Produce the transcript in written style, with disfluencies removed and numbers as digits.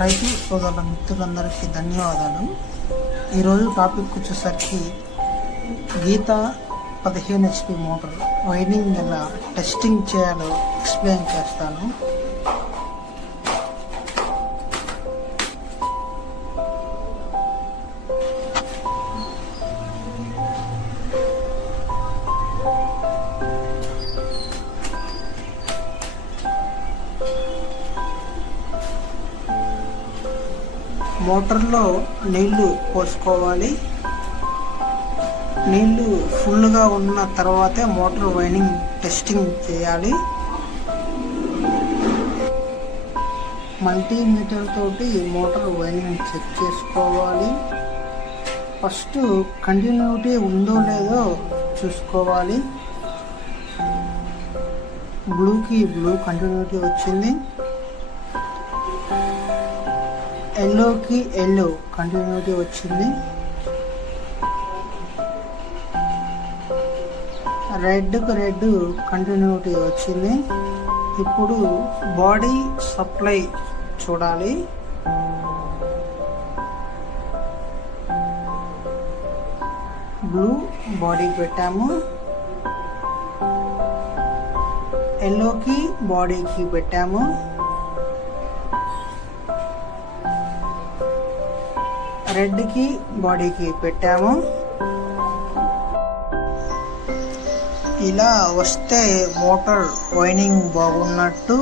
రైతు సోదరుల మిత్రులందరికీ ధన్యవాదాలు. ఈరోజు టాపిక్ వచ్చేసరికి గీత 15 HP మోటార్ వైండింగ్ ఎలా టెస్టింగ్ చేయాలో ఎక్స్ప్లెయిన్ చేస్తాను. మోటార్లో నీళ్లు పోసుకోవాలి. నీళ్లు ఫుల్గా ఉన్న తర్వాతే మోటార్ వైండింగ్ టెస్టింగ్ చేయాలి. మల్టీమీటర్ తోటి మోటార్ వైండింగ్ చెక్ చేసుకోవాలి. ఫస్ట్ కంటిన్యూటీ ఉందో లేదో చూసుకోవాలి. బ్లూకి బ్లూ కంటిన్యూటీ వచ్చింది, ఎల్లోకి ఎల్లో కంటిన్యూటీ వచ్చింది, రెడ్కి రెడ్ కంటిన్యూటీ వచ్చింది. ఇప్పుడు బాడీ సప్లై చూడాలి. బ్లూ బాడీ పెట్టాము, ఎల్లోకి బాడీకి పెట్టాము, రెడ్కి బాడీకి పెట్టాము. ఇలా వస్తే మోటార్ వైండింగ్ బాగున్నట్టు.